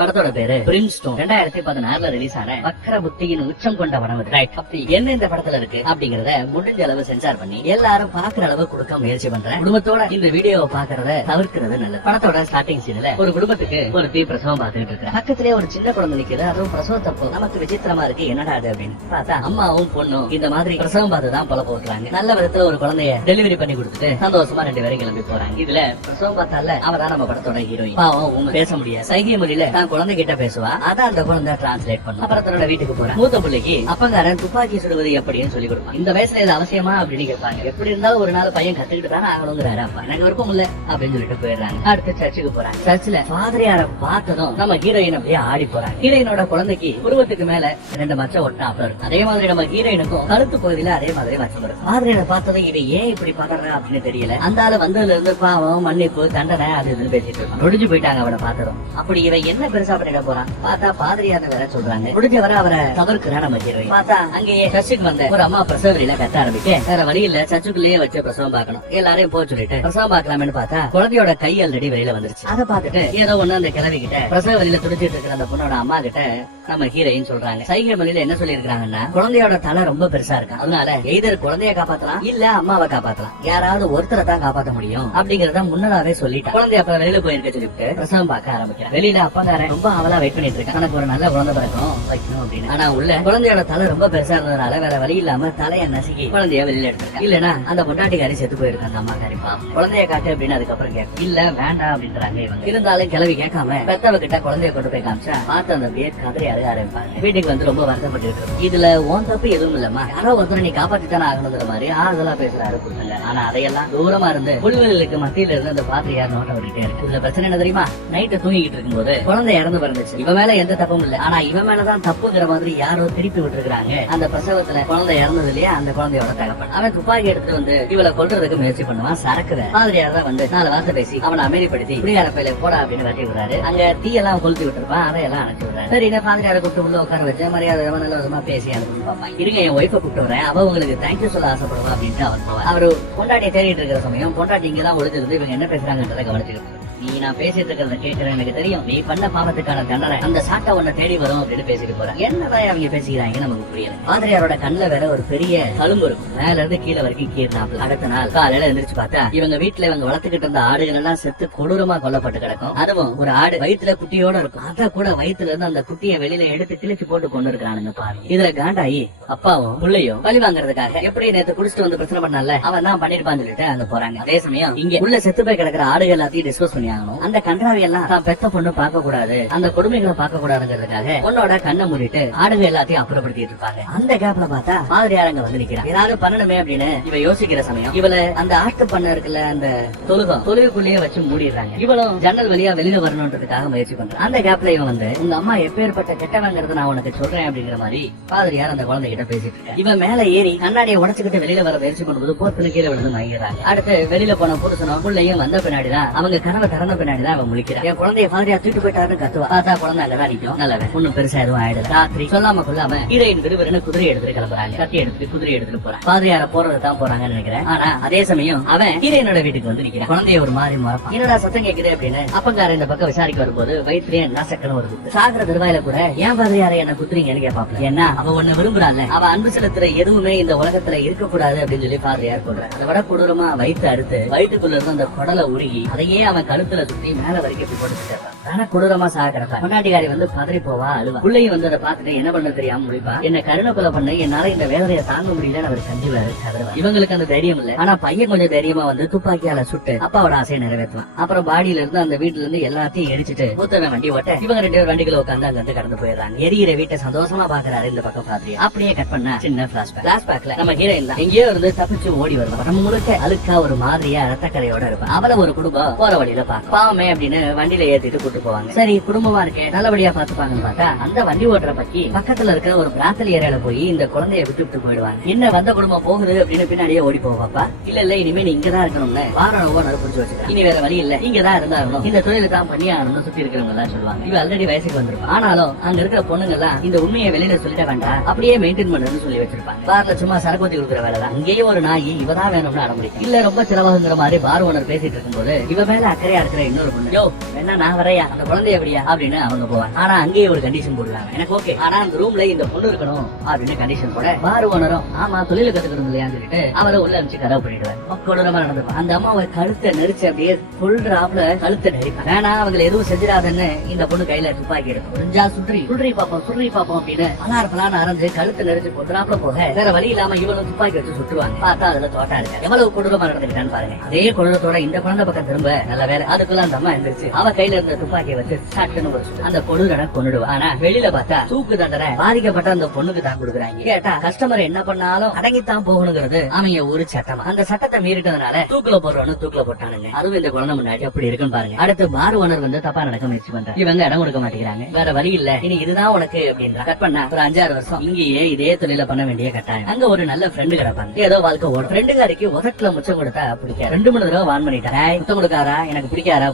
படத்தோட பேரு brimstone. 2016 release ஆன வக்ர புத்தியின் உச்சம் கொண்ட படம். அப்படி என்ன இந்த படத்துல இருக்கு அப்படிங்கறத முடிஞ்ச அளவு சென்சார் பண்ணி எல்லாரும் பாக்குற அளவு கொடுக்க முயற்சி பண்றேன். குடும்பத்தோட இந்த வீடியோவை பாக்குறத தவிர்க்கிறது நல்லது. படத்தோட ஸ்டார்டிங் சீன்ல ஒரு குடும்பத்துக்கு ஒரு தீ பிரசவம் பார்த்துட்டு இருக்கு. பக்கத்திலே ஒரு சின்ன குழந்தை நிக்குது. அதுவும் பிரசவத்தப்போ நமக்கு விசித்திரமா இருக்கு, என்னடா அது அப்படின்னு பார்த்தா அம்மாவும் பொண்ணும் இந்த மாதிரி பிரசவம் பார்த்துதான் பல போட்டுறாங்க. நல்ல விதத்துல ஒரு குழந்தைய டெலிவரி பண்ணி கொடுத்துட்டு சந்தோஷமா 2 பேரும் கிளம்பி போறாங்க. இதுல பிரசவம் பார்த்தால அவதான் நம்ம படத்தோட ஹீரோயின். பாவம் பேச முடியாது, சைகை மொழியில தான் குழந்தை கிட்ட பேசுவா. அதான் அந்த குழந்தை டிரான்ஸ்லேட் பண்ணும். அப்புறம் தன்னோட வீட்டுக்கு போறேன். மூத்த பிள்ளைக்கு அப்பங்காரன் துப்பாக்கி சுடுவது எப்படின்னு சொல்லி கொடுப்பான். இந்த வயசுல இது அவசியமா அப்படின்னு கேட்பாங்க. எப்படி இருந்தாலும் ஒரு நாள் பையன் கத்துக்கிட்டு தானே ஆகணுங்கிறாரு அப்பா. எனக்கு விருப்பம் இல்ல அப்படின்னு சொல்லிட்டு போயிடுறாங்க. அடுத்து சர்ச்சுக்கு போறாங்க. சர்ச்சில் ஃபாதரியார பார்த்ததும் நம்ம ஹீரோயின் அப்படியே ஆடி போறாங்க. ஹீரோயினோட குழந்தைக்கு உருவத்துக்கு மேல 2 மச்சம் ஒட்டாப்ல இருக்கும். அதே மாதிரி நம்ம ஹீரோயினுக்கும் கழுத்து பகுதியில அதே மாதிரி மச்சம் வரும். ஃபாதரியார பார்த்ததும் இவன் ஏன் இப்படி பண்றா அப்படின்னு தெரியல. அந்த ஆளு வந்ததுல இருந்து பாவம் மன்னிப்பு தண்டனை அது இதுன்னு பேசிட்டு இருக்கான். நொடிஞ்சு போயிட்டாங்க அவனை பார்த்ததும். அப்படி இவன் என்ன பெருசா பண்ணிட போறான் பார்த்தா பாதிரியார் வேற சொல்றாங்க. முடிஞ்ச வர அவரை தவிர்க்கிறான் நம்ம ஹீரோயின். பார்த்தா அங்கேயே சர்ச்சுக்கு வந்த ஒரு அம்மா பிரசவரியில கத்த ஆரம்பிக்க வேற வழி இல்ல, சர்ச்சுக்குள்ளேயே வச்சு பிரசவம் பார்க்கணும். எல்லாரையும் போக சொல்லிட்டு பிரசவம் பார்க்கலாம்னு பார்த்தா குழந்தையோட கை ஆல்ரெடி வெளியில வந்துருச்சு. அதை பார்த்துட்டு ஏதோ ஒண்ணு அந்த கிழவி கிட்ட பிரசவ வழியில துடிச்சிட்டு இருக்கிற அந்த பொண்ணோட அம்மா கிட்ட நம்ம ஹீரோயின் சொல்றாங்க. சைகை மொழியில என்ன சொல்லி இருக்காங்கன்னா, குழந்தையோட தலை ரொம்ப பெருசா இருக்கு, அதனால எய்தர் குழந்தைய காப்பாத்தலாம் இல்ல அம்மாவை காப்பாத்தலாம், யாராவது ஒருத்தரை தான் காப்பாத்த முடியும் அப்படிங்கறத முன்னதாவே சொல்லிட்டா. குழந்தை அப்புறம் வெளியில போயிருக்க சொல்லிட்டு பிரசவம் பார்க்க ஆரம்பிக்கிறேன். வெளியில அப்பக்காரன் ரொம்ப அவளா வெயிட் பண்ணிட்டு இருக்கேன், எனக்கு ஒரு நல்ல குழந்தை பிறக்கணும் வைக்கணும் அப்படின்னு. ஆனா உள்ள குழந்தையோட தலை ரொம்ப பெருசா இருந்ததுனால வேற வழி இல்லாம தலைய நசுக்கி குழந்தைய வெளியில எடுத்திருக்கேன். இல்லன்னா அந்த பொண்டாட்டிக்காரி செத்து போயிருக்க அந்த அம்மா காரி பாவம். குழந்தைய காட்டு அப்படின்னு அதுக்கப்புறம் கேட்க இல்ல வேண்டாம் அப்படின்றாங்க இவங்க. இருந்தாலும் கிளவி கேட்காம பெத்தவ கிட்ட குழந்தைய கொண்டு போய் காமிச்சா பார்த்து அந்த பேர் கதறி அழுக ஆரம்பிப்பாங்க. வீட்டுக்கு வந்து ரொம்ப வருத்தப்பட்டு இருக்கு. இதுல ஓன் தப்பு எதுவும் இல்லம்மா, யாரோ ஒருத்தரை நீ காப்பாற்றித்தானே ஆகணுங்கிற மாதிரி ஆறுதலா பேசுறாரு புரிஞ்சுங்க. ஆனா அதையெல்லாம் தூரமா இருந்து புல்வெளிகளுக்கு மத்தியில இருந்து அந்த பாத்திரியார் நோட்டம் விட்டுட்டே இருக்கு. இதுல பிரச்சனை என்ன தெரியுமா, நைட்டு தூங்கிட்டு இருக்கும்போது குழந்தை இறந்து பிறந்துச்சு. இவன் மேல எந்த தப்பும் இல்ல, ஆனா இவன் மேலதான் தப்புங்கிற மாதிரி யாரோ திருப்பி விட்டு இருக்காங்க. அந்த பிரசவத்துல குழந்தை இறந்தது இல்லையா, அந்த குழந்தையோட தகப்பன் அவன் துப்பாக்கி எடுத்துட்டு வந்து இவளை கொல்றதுக்கு முயற்சி பண்ணுவான். சரக்குற பாதிரியார் தான் வந்து 4 வார்த்தை பேசி அவனை அமைதிப்படுத்தி குடியார பையில போடா அப்படின்னு வட்டி விடுறாரு. அங்க தீயெல்லாம் கொளுத்தி விட்டுருப்பான், அதையெல்லாம் அணைச்சு விடுறாரு. சரி பாதிரியாரை கூப்பிட்டு உள்ள உட்கார வச்சு மரியாதை நல்ல விதமா பேசி அனுப்பி பார்ப்பாங்க. இருங்க என் ஒய்ஃபை கூப்பிட்டு வரேன், அவ உங்களுக்கு தேங்க்யூ சொல்ல ஆசைப்படுவா அப்படின்ட்டு அவர் போவார். அவரு பொண்டாட்டியை தேடிட்டு இருக்கிற சமயம் பொண்டாட்டி இங்கதான் ஒழிச்சிருந்து இவங்க என்ன பேசுறாங்கன்றதை கவனிச்சுக்கிட்டு, நீ நான் பேசிட்டு இருக்கிறத கேட்கிறேன், எனக்கு தெரியும் நீ பண்ண பாவத்துக்கான தண்டனை அந்த சாட்டை உன்னை தேடி வரும் அப்படின்னு பேசிட்டு போறேன். என்னதான் அவங்க பேசிக்கிறாங்க நமக்கு புரியல. பாதிரியாரோட கண்ணுல வேற ஒரு பெரிய தழும்பு இருக்கும், மேல இருந்து கீழே வரைக்கும் கீழ்நாப்புல. அடுத்த நாள் காலையில எந்திரிச்சு பார்த்தா இவங்க வீட்டுல இவங்க வளர்த்துக்கிட்டு இருந்த ஆடுகள் எல்லாம் செத்து கொடூரமா கொல்லப்பட்டு கிடக்கும். அதுவும் ஒரு ஆடு வயிற்றுல குட்டியோட இருக்கும். அத கூட வயிற்றுல இருந்து அந்த குட்டியை வெளியில எடுத்து கிழிச்சு போட்டு கொண்டு இருக்கானுங்க பாரு. இதுல காண்டாயி அப்பாவும் பிள்ளையும் பழி வாங்குறதுக்காக எப்படி நேற்று குடிச்சிட்டு வந்து பிரச்சனை பண்ணல அவன் தான் பண்ணிருப்பான்னு சொல்லிட்டு அங்க போறாங்க. அதே சமயம் இங்க உள்ள செத்து போய் கிடக்கிற ஆடுகள் எல்லாத்தையும் டிஸ்கஸ் பண்ணி ஆகணும். அந்த கன்றாவி எல்லாம் தான் பெத்த பொண்ணு பார்க்க கூடாது, அந்த கொடுமைகளை பார்க்க கூடாதுங்கிறதுக்காக பொண்ணோட கண்ணை மூடிட்டு ஆடுகள் எல்லாத்தையும் அப்புறப்படுத்திட்டு இருப்பாங்க. அந்த கேப்ல பார்த்தா பாதிரியாரங்க வந்து நிக்கிறான். ஏதாவது பண்ணணுமே அப்படின்னு இவ யோசிக்கிற சமயம் இவள அந்த ஆட்டு பண்ண இருக்குல்ல அந்த தொழுகுக்குள்ளேயே வச்சு மூடிடுறாங்க. இவளும் ஜன்னல் வழியா வெளியில வரணும்ன்றதுக்காக முயற்சி பண்றான். அந்த கேப்ல இவன் வந்து உங்க அம்மா எப்பேற்பட்ட கெட்டவங்கிறது நான் உனக்கு சொல்றேன் அப்படிங்கிற மாதிரி பாதிரியார் அந்த குழந்தை கிட்ட பேசிட்டு இருக்க. இவன் மேல ஏறி கண்ணாடியை உடச்சுக்கிட்டு வெளியில வர முயற்சி பண்ணும்போது போர்த்து கீழே விழுந்து வாங்கிறாங்க. அடுத்து வெளியில போன புருஷனும் பிள்ளையும் வந்த பின்னாடிதான் அவங்க கனவை திறந்த பின்னாடிதான் அவன் முழிக்கிறான். என் குழந்தைய பாதிரியா தூக்கிட்டு போயிட்டாருன்னு கத்துவா. பார்த்தா குழந்தை அங்கதான் நிக்கும். நல்லவன் ஒண்ணும் பெருசா எதுவும் ஆயிடுது. ராத்திரி சொல்லாம கொள்ளாம ஹீரோயின் விறுவிறுன்னு குதிரை எடுத்துட்டு கிளம்புறாங்க. கத்தி எடுத்துட்டு குதிரை எடுத்துட்டு போறான். பாதிரியார போறது தான் போறாங்கன்னு நினைக்கிறேன். ஆனா அதே சமயம் அவன் ஹீரோயினோட வீட்டுக்கு வந்து நிக்கிறான். குழந்தைய ஒரு மாதிரி மறப்பான். என்னடா சத்தம் கேக்குது அப்படின்னு அப்பங்கார இந்த பக்கம் விசாரிக்க வரும்போது வயிற்றுலயே நசக்கணும் ஒரு குத்து. சாகிற திருவாயில கூட ஏன் பாதிரியார என்ன குத்துறீங்கன்னு கேட்பாப்ல. ஏன்னா அவ ஒண்ணு விரும்புறாள், அவ அன்பு செலுத்துற எதுவுமே இந்த உலகத்துல இருக்கக்கூடாது அப்படின்னு சொல்லி பாதிரியார் சொல்றான். அதை விட கொடூரமா வயிற்று அறுத்து வயிற்றுக்குள்ள இருந்து அந்த குடலை உருகி அதையே அவன் கழுத்துல சுத்தி மேல வரைக்கும் போட்டு கொடூரமா சாகிறப்ப பொண்டாட்டிகாரி வந்து பதறி போவா அழுவா. பிள்ளையும் வந்து அதை பார்த்துட்டு என்ன பண்ண தெரியாம முடிப்பா. என்ன கருணை கொலை பண்ண என்னால இந்த வேதனையை தாங்க முடியலன்னு அவர் கஞ்சுவாரு. இவங்களுக்கு அந்த தைரியம் இல்ல. ஆனா பையன் கொஞ்சம் தைரியமா வந்து துப்பாக்கியால சுட்டு அப்பாவோட ஆசையை நிறைவேற்றுவான். அப்புறம் பாடியில இருந்து அந்த வீட்டுல இருந்து எல்லாத்தையும் எரிச்சிட்டு மூத்தவன் வண்டி ஓட்ட இவங்க 2 பேர் வண்டிகளை உட்காந்து அங்க இருந்து கடந்து போயிடுறாங்க. எரியிற வீட்டை சந்தோஷமா பாக்குறாரு இந்த பக்கம் பாத்திரியா. அப்படியே கட் பண்ண சின்ன பிளாஷ்பேக்ல நம்ம ஹீரோயின் தான் எங்கேயோ இருந்து தப்பிச்சு ஓடி வருவான். நம்ம முழுக்க அழுக்கா ஒரு மாதிரியா ரத்தக்கரையோட இருப்பான். அவளை ஒரு குடும்பம் போற வழியில பாவமே அப்படின்னு வண்டியில ஏத்திட்டு கூட்டு போவாங்க. சரி குடும்பமா இருக்கே நல்லபடியா பாத்துப்பாங்கன்னு பார்த்தா அந்த வண்டி ஓட்டுற பக்கி பக்கத்துல இருக்கிற ஒரு பிராத்தல் ஏரியால போய் இந்த குழந்தைய விட்டு போயிடுவாங்க. என்ன வந்த குடும்பம் போகுது அப்படின்னு பின்னாடியே ஓடி போவாப்பா. இல்ல இனிமே நீ இங்கதான் இருக்கணும்னு வாரம் ஒவ்வொரு புடிச்சு வச்சுக்கலாம். இனி வேற வழி இல்ல, இங்கதான் இருந்தாகணும், இந்த தொழில தான் பண்ணி ஆகணும்னு சுத்தி இருக்கிறவங்க எல்லாம் சொல்லுவாங்க. இவ ஆல்ரெடி வயசுக்கு வந்திருப்பான். ஆனாலும் அங்க இருக்கிற பொண்ணுங்க எல்லாம் இந்த உண்மையை வெளியில சொல்லிட வேண்டாம், அப்படியே மெயின்டைன் பண்ணுன்னு சொல்லி வச்சிருப்பாங்க. பார்ல சும்மா சரக்கு கொடுக்குற வேலை தான். அங்கேயே ஒரு நாய் இவதான் வேணும்னு அடம்பிடிக்கும். இல்ல ரொம்ப சிலவாகுங்கிற மாதிரி பார் ஓனர் பேசிட்டு இருக்கும்போது இவ மேல அக்கறையா இருக்கிற இன்னொரு பொண்ணு, யோ என்ன நான் வரையா அந்த குழந்தை எப்படியா அப்படின்னு அவங்க போவாங்க. ஆனா அங்கேயே ஒரு கண்டிஷன் போடுறாங்க, எனக்கு ஓகே, ஆனா அந்த ரூம்ல இந்த பொண்ணு இருக்கணும் அப்படின்னு கண்டிஷன் போட பார் ஓனரும் ஆமா தொழில கத்துக்கணும் இல்லையான்னு சொல்லிட்டு அவரை உள்ள அனுப்பிச்சு கதவு பண்ணிடுவார். கொடூரமா நடந்துருப்பான். அந்த அம்மாவை கழுத்தை நெரிச்சு அப்படியே சொல்றாப்ல கழுத்தை நெரிப்பான். வேணா அவங்களை எதுவும் செஞ்சிடாதுன்னு இந்த பொண்ணு கையில துப்பாக்கி எடுக்கும். முடிஞ்சா சுற்றி பாப்போம் அப்படின்னு பலாறு அரைஞ்சு கழுத்தை நெரிச்சு கொட்டுறாப்ல போக வேற வழி இல்லாம இவனும் துப்பாக்கி வச்சு சுட்டுவாங்க. பார்த்தா அதுல தோட்டா இருக்கு. எவ்வளவு கொடூரமா நடந்துக்கிட்டான்னு பாருங்க. அதே கொடூரத்தோட இந்த குழந்தை பக்கம் திரும்ப நல்ல வேலை அதுக்குள்ள அந்த அம்மா எந்திரிச்சு அவ கையில இருந்த துப்பாக்கியை வச்சு சட்டுன்னு ஒரு சுட்டு அந்த கொடூரனை கொண்டுடுவா. ஆனா வெளியில பார்த்தா தூக்கு தண்டனை பாதிக்கப்பட்ட அந்த பொண்ணுக்கு தான் கொடுக்குறாங்க. கேட்டா கஸ்டமர் என்ன பண்ணாலும் அடங்கித்தான் போகணுங்கிறது அவங்க ஒரு சட்டம். அந்த சட்டத்தை மீறிட்டதுனால தூக்குல போடுறவனு தூக்குல போட்டானுங்க. அதுவும் இந்த குழந்தை முன்னாடி அப்படி இருக்குன்னு பாருங்க. அடுத்து பார் ஓனர் வந்து தப்பா நடக்க முயற்சி பண்றாங்க. இவங்க இடம் கொடுக்க மாட்டேங்கிறாங்க. வேற வழி இல்ல, இனி இதுதான் உனக்கு அப்படின்றா. கட் பண்ணா ஒரு 5-6 வருஷம் இங்கேயே இதே தொழில பண்ண வேண்டிய கட்டாயம். அங்க ஒரு நல்ல ஃப்ரெண்டு கிடப்பாங்க. ஏதோ வாழ்க்கை ஓடும். ஃப்ரெண்டுகாரிக்கு உதட்டுல முச்சம் கொடுத்தா பிடிக்காது. 2-3 தடவை வான் பண்ணிட்டாங்க. முத்தம் கொடுக்காரா எனக்கு பிடிக்காரா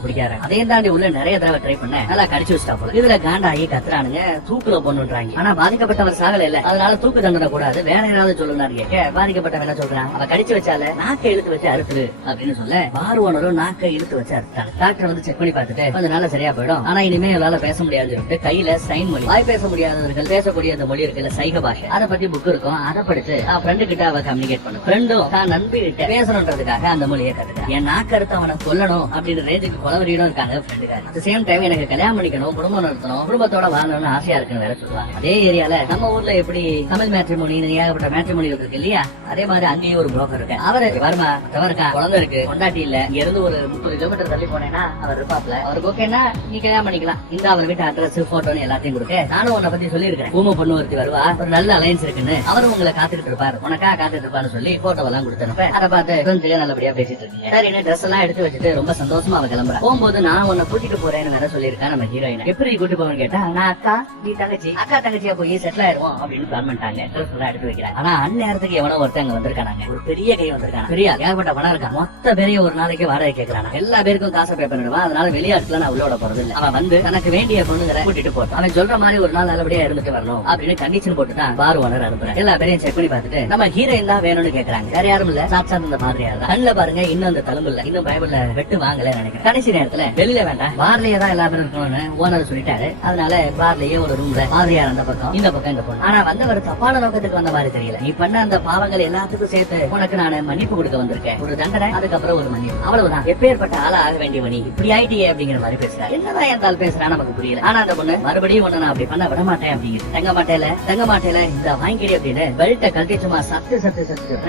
அதையும் தாண்டி உள்ள நிறைய தடவை ட்ரை பண்ண நல்லா கடிச்சு வச்சுட்டா போல. இதுல காண்டாகி கத்துறானுங்க, தூக்குல பொண்ணுன்றாங்க. ஆனா பாதிக்கப்பட்டவர் சாகல இல்ல, அதனால தூக்கு தண்டனை கூடாது, வேற ஏதாவது சொல்லுனாரு கேட்க பாதிக்கப்பட்டவன் என்ன சொல்றான், அவ கடிச்சு வச்சால நாக்கை இழுத்து வச்சு அறுத்துரு அப்படின்னு சொல்ல பார் ஓனரும் நாக்கை இழுத்து வச்சு அறுத்தாங்க. டாக்டர் வந்து செக் பண்ணி பார்த்துட்டு அதனால சரியா போயிடும், ஆனா இனிமே இவளால பேச முடியாது சொல்லிட்டு கையில சைன் மொழி, வாய் பேச முடியாதவர்கள் பேசக்கூடிய அந்த மொழி இருக்குல்ல சைக பாஷை, அதை பத்தி புக் இருக்கும். அதை படிச்சு ஃப்ரெண்டு கிட்ட அவ கம்யூனிகேட் பண்ணும். ஃப்ரெண்டும் தான் நண்பி கிட்ட பேசணுன்றதுக்காக அந்த மொழியை கத்துட்டா. என் நாக்கு அறுத்து அவனை கொல்லணும் அப்படின்னு ரேஞ்சுக்கு கொலவரியும் இருக்காங்க ஃப்ரெண்டுக்காக. அட் சேம் டைம் எனக்கு கல்யாணம் பண்ணிக்கணும், குடும்பம் நடத்தணும், குடும்பத்தோட வாழணும்னு ஆசையா இருக்குன்னு வேற சொல்லுவாங்க. அதே ஏரியால நம்ம ஊர்ல எப்படி தமிழ் மேட்ரிமோனி ஏகப்பட்ட மேட்ரிமோனிகள் இருக்கு இல்லையா, அதே மாதிரி அங்கேயும் ஒரு புரோக்கர் இருக்கு. அவரு வருமா தவறுக்கா குழந்தை இருக்கு கொண்டாட்டி இல்ல, இங்க இருந்து ஒரு 30 கிலோமீட்டர் தள்ளி போனேன்னா அவர் இருப்பாப்ல, அவருக்கு ஓகேன்னா நீ கல்யாணம் பண்ணிக்கலாம், இந்த அவர் வீட்டு அட்ரஸ் போட்டோன்னு எல்லாத்தையும் கொடுக்க. நானும் உன்னை பத்தி சொல்லியிருக்கேன், ஊம பொண்ணு ஒருத்தி வருவா, ஒரு நல்ல அலைன்ஸ் இருக்குன்னு, அவரும் உங்களை காத்துக்கிட்டு இருப்பாரு, உனக்கா காத்துட்டு இருப்பான்னு சொல்லி போட்டோ எல்லாம் கொடுத்தனுப்ப. அதை பார்த்து நல்லபடியா பேசிட்டு இருக்கீங்க. சரி ட்ரெஸ் எல்லாம் எடுத்து வச்சுட்டு ரொம்ப சந்தோஷமா அவ கிளம்புறா. போகும்போது நான் உன்னை கூட்டிட்டு போறேன்னு வேற சொல்லியிருக்கேன் நம்ம ஹீரோயின். எப்படி கூட்டிட்டு போவேன்னு கேட்டா நான் அக்கா நீ தங்கச்சி, அக்கா தங்கச்சியா போய் செட்டில் ஆயிடுவோம் அப்படின்னு பிளான் பண்ணிட்டாங்க. ட்ரெஸ் எல்லாம் எடுத்து வைக்கிறாங்க. ஆனா அந்நேரத்துக்கு எவனோ ஒருத்தங்க வந்திருக்காங்க, ஒரு பெரிய கை வந்திருக்காங்க, பெரிய ஏகப்பட்ட பணம் இருக்கா, மொத்த பேரையும் ஒரு நாளைக்கு வாடகை கேட்கறாங்க. எல்லா பேருக்கும் காசை பே பண்ணிடுவான், அதனால வெளியாட்டுல நான் உள்ளோட போறது இல்ல. அவன் வந்து தனக்கு வேண்டிய பொண்ணுங்களை கூட்டிட்டு போட்டான். அவன் சொல்ற மாதிரி ஒரு நாள் நல்லபடியா இருந்துட்டு வரணும் அப்படின்னு கண்டிஷன் போட்டுதான் பார் ஓனர் அனுப்புறேன். எல்லா பேரையும் செக் பண்ணி பார்த்துட்டு நம்ம ஹீரோயின் தான் வேணும்னு கேட்கறாங்க. வேற யாரும் இல்ல, சாட்சாத் இந்த மாதிரியா தான். கண்ணுல பாருங்க இன்னும் அந்த தழும்பு இல்ல, இன்னும் பைபிள்ல வெட்டு வாங்கல நினைக்கிறேன். கடைசி நேரத்துல வெளியில வேண்டாம் பார்லயே தான் எல்லா பேரும் இருக்கணும்னு ஓனர் சொல்லிட்டாரு. அதனால பார்லயே ஒரு ரூம்ல மாதிரியார் அந்த பக்கம் இந்த பக்கம் இந்த பொண்ணு. ஆனா வந்தவர் தப்பான நோக்கத்துக்கு வந்த மாதிரி தெரியல. நீ பண்ண அந்த பாவங்கள் எல்லாத்துக்கும் சேர்த்து உனக்கு நான் மன்னிப்பு கொடுக்க வந்திருக்கேன், ஒரு தண்டனை அதுக்கப்புறம் ஒரு மன்னிப்பு, அவ்வளவுதான். எப்பேற்பட்ட ஆளா ஆக வேண்டியவனி இப்படி ஆயிட்டியே அப்படிங்கிற மாதிரி பேசுறா. என்னதான் இருந்தாலும் பேசுறா நமக்கு புரியல. ஆனா அந்த பொண்ணு மறுபடியும் ஒண்ணு நான் அப்படி பண்ண விட மாட்டேன் அப்படிங்கிற. தங்க மாட்டேல இந்த வாங்கிடி அப்படின்னு பெல்ட்டை கழட்டி சும்மா சத்து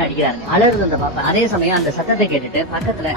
அடிக்கிறாங்க. அலருது அந்த பாப்பா. அதே சமயம் அந்த சத்தத்தை கேட்டுட்டு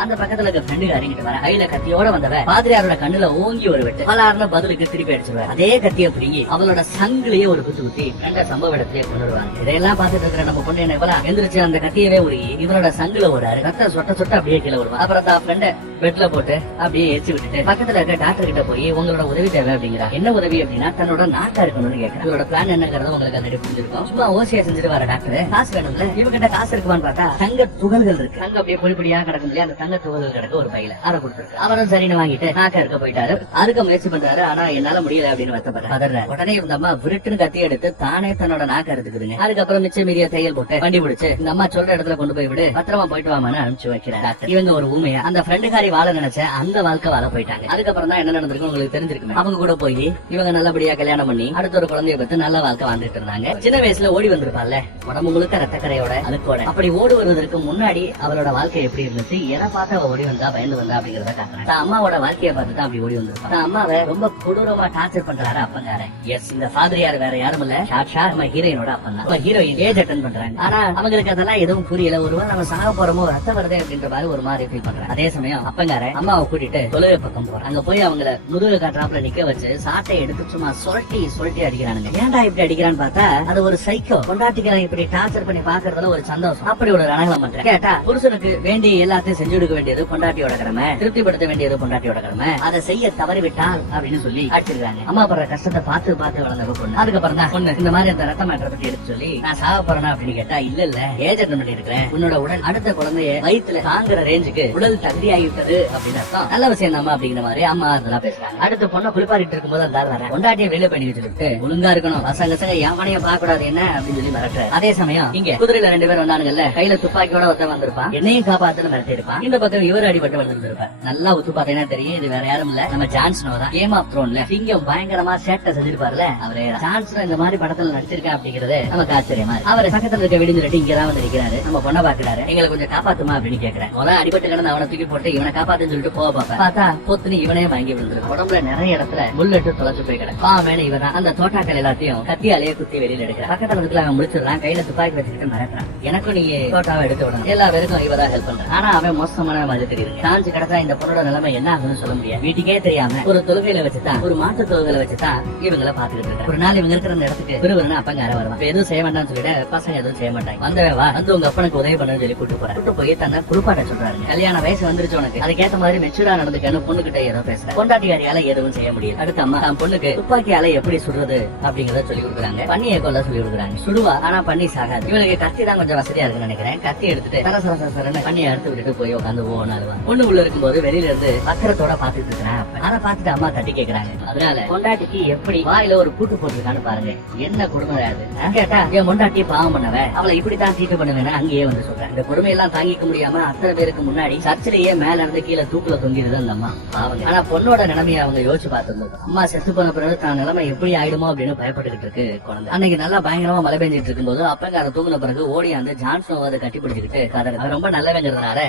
அந்த பக்கத்துல இருக்க ஃப்ரெண்டு அறிங்கிட்டு வர கையில கத்தியோட வந்தவ பாதிரியாரோட கண்ணுல ஓங்கி ஒரு வெட்டு பலாருன்னு பதிலுக்கு திருப்பி அடிச்சிருவாரு. அதே கத்தியை பிடிங்கி அவளோட சங்கிலேயே ஒரு குத்தி ரெண்ட சம்பவ இடத்தையே கொண்டுருவாங்க. இதையெல்லாம் பார்த்துட்டு இருக்கிற நம்ம பொண்ணு என்ன எந்திரிச்சு அந்த கத்தியவே உருகி இவனோட சங்குல ஒரு ரத்த சொட்ட அப்படியே கீழே வருவான். அப்புறம் தான் ஃப்ரெண்ட பெட்ல போட்டு அப்படியே எரிச்சு விட்டுட்டு பக்கத்துல இருக்க டாக்டர் கிட்ட போய் உங்களோட உதவி தேவை அப்படிங்கிறா. என்ன உதவி அப்படின்னா தன்னோட நாக்கா இருக்கணும்னு கேட்கிறேன். இவரோட பிளான் என்னங்கிறது உங்களுக்கு ஆல்ரெடி புரிஞ்சிருக்கும். சும்மா ஓசியா செஞ்சுட்டு வர டாக்டர் காசு வேணும்ல, இவங்கிட்ட காசு இருக்குமான்னு பார்த்தா தங்க துகள்கள் இருக்கு. தங்க அப்படியே பொடிப்படியா கிடக்கும் இல்லையா, அந்த தங்க துகள்கள் கிடக்க ஒரு பையில அதை கொடுத்துருக்கு. அவரும் சரின்னு வாங்கிட்டு நாக்கா இருக்க போயிட்டாரு. அதுக்கு முயற்சி பண்றாரு, ஆனா என்னால முடியல அப்படின்னு வருத்தப்படுறாரு. உடனே இந்த அம்மா விருட்டுன்னு கத்தி எடுத்து தானே தன்னோட நாக்கா எடுத்துக்குதுங்க. அதுக்கப்புறம் மிச்சம் மீறிய தையல் போட்டு வண்டி பிடிச்சு இந்த அம்மா சொல்ற இடத்துல கொண்டு போய் விடு, பத்திரமா போயிட்டு வாமான்னு அனுப்பிச்சு வைக்கிறார் டாக்டர். இவங்க ஒரு ஊமையா அந்த ஃப்ரெண்டுக்காரி வாழ நினைச்ச அந்த வாழ்க்கை வாழ போயிட்டாங்க. அதுக்கப்புறம் தான் என்ன நடந்திருக்கு உங்களுக்கு தெரிஞ்சிருக்குமே. அவங்க கூட போய் இவங்க நல்லபடியா கல்யாணம் பண்ணி அடுத்த ஒரு குழந்தைய பத்தி நல்ல வாழ்க்கை வாழ்ந்துட்டு இருந்தாங்க. சின்ன வயசுல ஓடி வந்திருப்பாள்ல உடம்பு முழுக்க ரத்தக்கரையோட அழுக்கோட, அப்படி ஓடி வருவதற்கு முன்னாடி அவளோட வாழ்க்கை எப்படி இருந்துச்சு, எதை பார்த்து அவ ஓடி வந்தா பயந்து வந்தா அப்படிங்கறத காட்டுறாங்க. அம்மாவோட வாழ்க்கையை பார்த்துட்டு அப்படி ஓடி வந்திருப்பான். அம்மாவை ரொம்ப கொடூரமா டார்ச்சர் பண்றாரு அப்பங்காரன். எஸ், இந்த ஃபாதரியார் வேற யாரும் இல்ல, சாட்சா நம்ம ஹீரோயினோட அப்பன் தான். ஹீரோயின் ஏஜ் அட்டன் பண்றாங்க. ஆனா அவங்களுக்கு அதெல்லாம் எதுவும் புரியல. ஒருவேளை நம்ம சாக போறோமோ ரத்த வருதே அப்படின்ற மாதிரி ஒரு மாதிரி ஃபீல் பண்றாங்க. அதே சமயம் அப்பங்காரன் அம்மாவை கூட்டிட்டு தொழுகை பக்கம் போறாங்க. அங்க போய் அவங்கள முதுகு காட்டுறாப்புல நிக்க வச்சு சாட்டை எடுத்து சும்மா சுழட்டி அடிக்கிறானுங்க. ஏன்டா இப்படி அடிக்கிறான்னு பார்த்தா அது ஒரு சைக்கோ பொண்டாட்டிகளை இப்படி டார்ச்சர் பண்ணி பாக்குறதுல ஒரு சந்தோஷம். அப்படி ஒரு ரணகலம் பண்றேன். கேட்டா புருஷனுக்கு வேண்டிய எல்லாத்தையும் செஞ்சு கொடுக்க வேண்டியது பொண்டாட்டியோட கடமை, திருப்திப்படுத்த வேண்டியது பொண்டாட்டியோட கடமை, அதை செய்ய தவறிவிட்டால் அப்படின்னு சொல்லி அடிச்சிருக்காங்க. அம்மா படுற கஷ்டத்தை பார்த்து வளர்ந்த பொண்ணு. அதுக்கப்புறம் தான் பொண்ணு இந்த மாதிரி அந்த ரத்த மாற்றத்தை பத்தி எடுத்து சொல்லி நான் சாக போறேன்னா அப்படின்னு கேட்டா இல்ல ஏஜ் அட்டன் பண்ணி இருக்கிறேன், உன்னோட உடல் அடுத்த குழந்தைய வயிற்றுல தாங்குற ரேஞ்சுக்கு உடல் தகுதி ஆகிவிட்டது அப்படின்னு அர்த்தம். நல்ல விஷயம் தான் அப்படிங்கிற மாதிரி அம்மா அதெல்லாம் பேசுறாங்க. அடுத்த பொண்ணை குளிப்பாரிட்டு இருக்கும்போது அந்த வர பொண்டாட்டியை வெளியே பண்ணி வச்சுட்டு ஒழுங்கா இருக்கணும், பசங்க யாவனையும் பார்க்க கூடாது என்ன அப்படின்னு சொல்லி மிரட்டுறாரு. அதே சமயம் இங்க குதிரையில 2 பேர் வந்தானுங்கல்ல, கையில துப்பாக்கியோட ஒருத்தன் வந்திருப்பான், என்னையும் காப்பாத்துன்னு மிரட்டி இருப்பான். இந்த பக்கம் இவர் அடிபட்டு வந்திருப்பார். நல்ல நல்லா உத்து பாத்தீங்கன்னா தெரியும் இது வேற யாரும் இல்ல நம்ம ஜான் ஸ்னோ தான். கேம் ஆஃப் த்ரோன்ல சிங்கம் பயங்கரமா சேட்டை செஞ்சிருப்பாருல அவரே. ஜான் ஸ்னோ இந்த மாதிரி படத்துல நடிச்சிருக்கா அப்படிங்கறது நமக்கு ஆச்சரியமா இருக்கு. அவர் பக்கத்துல இருக்க வீடு சொல்லிட்டு இங்கதான் வந்து நிக்கிறாரு. நம்ம பொண்ணை பாக்குறாரு. எங்களை கொஞ்சம் காப்பாத்துமா அப்படின்னு கேக்குறேன். முதல்ல அடிபட்டு கிடந்து அவனை தூக்கி போட்டு இவனை காப்பாத்துன்னு சொல்லிட்டு போக பாப்பேன். பார்த்தா பொத்துன்னு இவனே வாங்கி விழுந்துருக்கு. உடம்புல நிறைய இடத்துல புல்லட்டு தொலைச்சு போய் கிடக்கு. பாமேன இவன் அந்த தோட்டாக்கள் எல்லாத்தையும் கத்தியாலேயே குத்தி வெளியில எடுக்கிறான். பக்கத்துல இருக்கிற அவன் முடிச்சிடறான். கையில துப்பாக்கி வச்சுக்கிட்டு மிரட்டுறான். எனக்கும் நீங்க தோட்டாவை எடுத்து விடணும். எல்லா பேருக்கும் இவதான் ஹெல்ப் பண்றான். ஆனா அவன் மோசமான மாதிரி தெரியுது. காஞ்சி கிடைச்சா இந்த பொண்ணோட நிலைமை என்ன ஆகுன்னு சொல்ல முடியாது. வீட்டுக்கே தெரியாம ஒரு தொழுகையில வச்சுதான் ஒரு மாட்டு தொழுகையில வச்சுதான் இவங்களை பாத்துக்கிட்டு இருக்காங்க. ஒரு நாள் இவங்க இருக்கிற அந்த இடத்துக்கு விறுவிறுன்னு அப்பங்கார வருவான். எதுவும் செய்ய வேண்டாம்னு சொல்லிட்டு பசங்க எதுவும் செய்ய மாட்டாங்க. வந்தவன் வா வந்து உங்க அப்பனுக்கு உதவி பண்ணு சொல்லி கூட்டு போறேன். கூட்டு போய் தன்னை குளிப்பாட்ட சொல்றாரு. கல்யாண வயசு வந்துருச்சு உனக்கு, அதுக்கேற்ற மாதிரி மெச்சூரா நடந்துக்கன்னு பொண்ணுகிட்ட ஏதோ பேசுறேன். பொண்டாட்டியாரியால எதுவும் செய்ய முடியல. அடுத்த அம்மா தன் பொண்ணுக்கு துப்பாக்கியால எப்படி சுடுறது அப்படிங்கறத சொல்லி கொடுக்குறாங்க. பண்ணியை கொல்ல சொல்லி கொடுக்குறாங்க. சுடுவா ஆனா பண்ணி சாகாது. இவனுக்கு கத்தி தான் கொஞ்சம் வசதியா இருக்குன்னு நினைக்கிறேன். கத்தி எடுத்துட்டு சரசரசரன்னு பண்ணியை அறுத்து விட்டுட்டு போய் உட்காந்து ஓனாலுவா. பொண்ணு உள்ள இருக்கும்போது வெளியில இருந்து பத்திரத்தோட பாத்துட்டு இருக்கிறேன். அதை பாத்துட்டு அம்மா தட்டி கேக்குறாங்க. அதனால பொண்டாட்டிக்கு எப்படி வாயில ஒரு கூட்டு போட்டுருக்கான்னு பாருங்க. என்ன கொடுமை அது கேட்டா என் பொண்டாட்டி பாவம் பண்ணவ அவளை இப்படித்தான் தீட்டு பண்ணுவேன்னு அங்கேயே வந்து சொல்றேன். இந்த கொடுமையெல்லாம் தாங்கிக்க முடியாம அத்தனை பேருக்கு முன்னாடி சர்ச்சிலேயே மேல இருந்து கீழே தூக்குல தொங்கிடுது அந்த அம்மா பாவங்க. ஆனா பொண்ணோட நிலைமையை அவங்க யோசிச்சு பார்த்திருந்தோம். அம்மா செத்து போன பிறகு தான் நிலைமை எப்படி ஆயிடுமோ அப்படின்னு பயப்பட்டுக்கிட்டு இருக்கு குழந்தை. அன்னைக்கு நல்லா பயங்கரமா மழை பெஞ்சிட்டு இருக்கும்போது அப்பங்கார தூங்கின பிறகு ஓடி அந்த ஜான் ஸ்னோ அதை கட்டி பிடிச்சிக்கிட்டு கதறு. அது ரொம்ப நல்லவங்கிறதுனால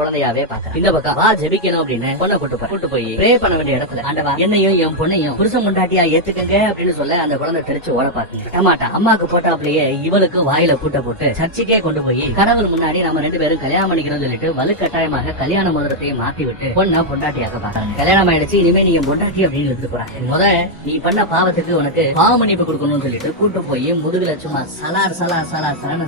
குழந்தையாவே பாக்க இந்த பக்கம் வா ஜெபிக்கணும் அப்படின்னு பொண்ணை கூட்டு போய் ப்ரே பண்ண வேண்டிய இடத்துல ஆண்டவா என்னையும் என் பொண்ணையும் புருஷன் முண்டாட்டியா ஏத்துக்கங்க அப்படின்னு சொல்ல அந்த குழந்தை தெரிச்சு ஓட பாக்க மாட்டான். அம்மாக்கு போட்டாப்லயே இவளுக்கு வாயில கூட்ட போட்டு சர்ச்சுக்கே கொண்டு போய் கடவுள் முன்னாடி நம்ம 2 பேரும் கல்யாணம் பண்ணிக்கணும்னு சொல்லிட்டு வலுக்கட்டாயமாக கல்யாண மோதிரத்தையும் மாத்தி விட்டு பொண்ண பொண்டாட்டியாக பாக்குறாங்க. கல்யாணம் ஆயிடுச்சு, இனிமே நீங்க பொண்டாட்டி அப்படின்னு எடுத்து போறாங்க. முத நீ பண்ண பாவத்துக்கு உனக்கு பாவ மன்னிப்பு கொடுக்கணும்னு சொல்லிட்டு கூட்டு போய் முதுகுல சும்மா சலார்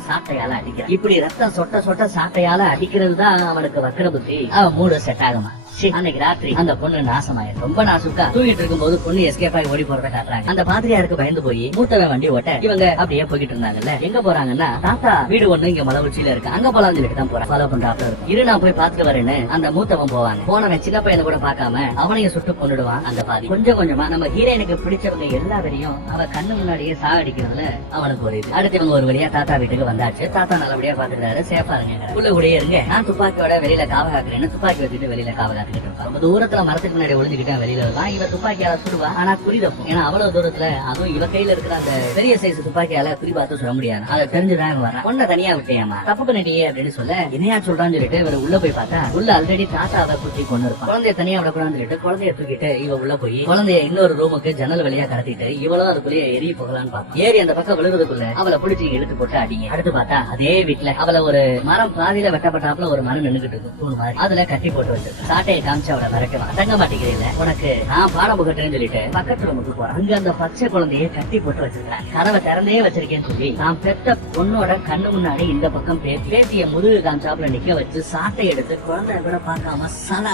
சாட்டையால அடிக்கிறான். இப்படி ரத்தம் சொட்ட சாட்டையால அடிக்கிறது தான் அவனுக்கு வக்கர புத்தி. அவன் மூடு செட் ஆகுமா. அன்னைக்கு ராத்திரி அந்த பொண்ணு நாசமாயிரு. ரொம்ப நாசுக்கா தூங்கிட்டு இருக்கும்போது பொண்ணு எஸ்கேப் ஆகி ஓடி போறத காட்டுறாங்க. அந்த பாதிரியாருக்கு பயந்து போய் மூத்தவன் வண்டி ஓட்ட இவங்க அப்படியே போய்கிட்டு இருந்தாங்கல்ல. எங்க போறாங்கன்னா தாத்தா வீடு ஒண்ணு இங்க மலை உச்சியில இருக்கு, அங்க போலாம் சொல்லிட்டு தான் போறான். ஃபாலோ பண்றாப்ல இருக்கும். இரு நான் போய் பாத்துட்டு வரேன்னு அந்த மூத்தவன் போவாங்க. போனவன் சின்ன பையனை கூட பாக்காம அவனையும் சுட்டு கொண்டுடுவான். அந்த பாதி கொஞ்சம் கொஞ்சமா நம்ம ஹீரோயினுக்கு பிடிச்சவங்க எல்லாரையும் அவ கண்ணு முன்னாடியே சாகடிக்கிறதுல அவனுக்கு ஒரு இது. அடுத்து இவங்க ஒரு வழியா தாத்தா வீட்டுக்கு வந்தாச்சு. தாத்தா நல்லபடியா பாத்துக்கிறாரு. சேஃபா இருங்க, உள்ள கூடயே இருங்க, நான் துப்பாக்கியோட வெளியில காவகாக்குறேன்னு துப்பாக்கி வச்சுட்டு வெளியில காவகாக்குறேன். ரொம்ப தூரத்துல மரத்துக்கு முன்னாடி ஒளிஞ்சுக்கிட்டேன். வெளியில தான் இவ துப்பாக்கியால சுடுவா. ஆனா குறி தப்பும். ஏன்னா அவ்வளவு தூரத்துல அதுவும் இவ கையில இருக்கிற அந்த பெரிய சைஸ் துப்பாக்கியால குறி பார்த்து சொல்ல முடியாது. அதை தெரிஞ்சுதான் வரேன். பொண்ணை தனியா விட்டேமா தப்பு பண்ணிட்டியே அப்படின்னு சொல்ல என்னையா சொல்றான்னு சொல்லிட்டு இவர் உள்ள போய் பார்த்தா உள்ள ஆல்ரெடி தாத்தாவை குத்தி கொண்டு இருப்பான். குழந்தைய தனியா விடக்கூடாதுன்னு சொல்லிட்டு குழந்தைய தூக்கிட்டு இவ உள்ள போய் குழந்தைய இன்னொரு ரூமுக்கு ஜன்னல் வழியா கடத்திட்டு இவ்வளவு அதுக்குள்ளேயே எரிய போகலான்னு பார்த்தா ஏறி அந்த பக்கம் விழுறதுக்குள்ள அவளை பிடிச்சி எடுத்து போட்டு அடிங்க. அடுத்து பார்த்தா அதே வீட்டுல அவளை ஒரு மரம் பாதியில வெட்டப்பட்டாப்புல ஒரு மரம் நின்னுகிட்டு இருக்கு தூண் மாதிரி. அதுல கட்டி போட்டு வச்சிருக்கு. சாட்டையை காமிச்சு அவளை மிரட்டுவான். தங்க மாட்டேங்கிறீங்க உனக்கு நான் பாடம் புகட்டுறேன்னு சொல்லிட்டு பக்கத்து ரூமுக்கு போறான். அங்க அந்த பச்சை குழந்தைய கட்டி போட்டு வச்சிருக்காங்க. கதவை திறந்தே வச்சிருக்கேன்னு சொல்லி நான் பெத்த பொண்ணோட கண்ணு முன்னாடி இந்த பக்கம் பேத்திய முதுகு காமிச்சாப்புல நிக்க வச்சு சாட்டை எடுத்து குழந்தைய கூட பார்க்காம சலா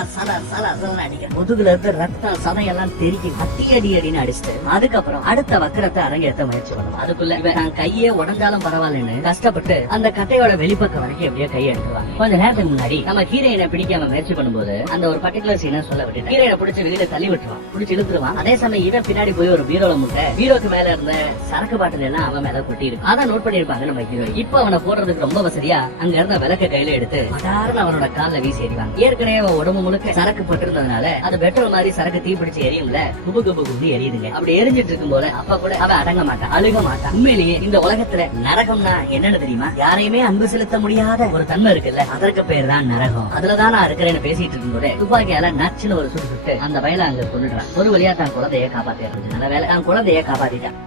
அடிக்க முதுகுல இருந்து ரத்தம் சதையெல்லாம் தெருக்கி அடின்னு அடிச்சுட்டு அதுக்கப்புறம் அடுத்த வக்கரத்தை அரங்கேற்ற முயற்சி பண்ணுவோம். அதுக்குள்ள நான் கையே உடஞ்சாலும் பரவாயில்லன்னு கஷ்டப்பட்டு அந்த கட்டையோட வெளிப்பக்கம் வரைக்கும் எப்படியோ கையை எடுத்துருவாங்க. கொஞ்ச நேரத்துக்கு முன்னாடி நம்ம ஹீரோயினை பிடிக்காம முயற்சி பண்ணும்போது அந்த ஒரு பர்டிகுலர் சீனை சொல்ல விட்டு ஹீரோயினை பிடிச்சி வெளியில தள்ளி விட்டுருவான். பிடிச்சி இழுத்துருவான். அதே சமயம் இவன் பின்னாடி போய் ஒரு பீரோல முட்டை பீரோக்கு மேல இருந்த சரக்கு பாட்டில் எல்லாம் அவன் மேல கொட்டி இருக்கு. அதான் நோட் பண்ணிருப்பாங்க நம்ம ஹீரோ. இப்ப அவனை போடுறதுக்கு ரொம்ப வசதியா அங்க இருந்த விளக்க கையில எடுத்து சாதாரண அவனோட கால வீசி எறிவாங்க. ஏற்கனவே அவன் உடம்பு முழுக்க சரக்கு பட்டிருந்ததுனால அது பெட்ரோல் மாதிரி சரக்கு தீ பிடிச்சு எரியும்ல, குபு எரியுதுங்க. அப்படி எரிஞ்சிட்டு இருக்கும் போது அப்ப கூட அவன் அடங்க மாட்டான், அழுக மாட்டான். உண்மையிலேயே இந்த உலகத்துல நரகம்னா என்னன்னு தெரியுமா? யாரையுமே அன்பு செலுத்த முடியாத ஒரு தன்மை இருக்குல்ல, அதற்கு பேர் தான் நரகம். அதுலதான் நான் இருக்கிறேன்னு பேசிட்டு இருக்கும் போது துப்பாக்கியால நச்சுன்னு ஒரு சுட்டு அந்த வயல அங்க கொண்டுடுறான். ஒரு வழியா தான் குழந்தைய காப்பாத்தி நல்ல வேலை தான் குழந்தைய காப்பாத்திட்டான்.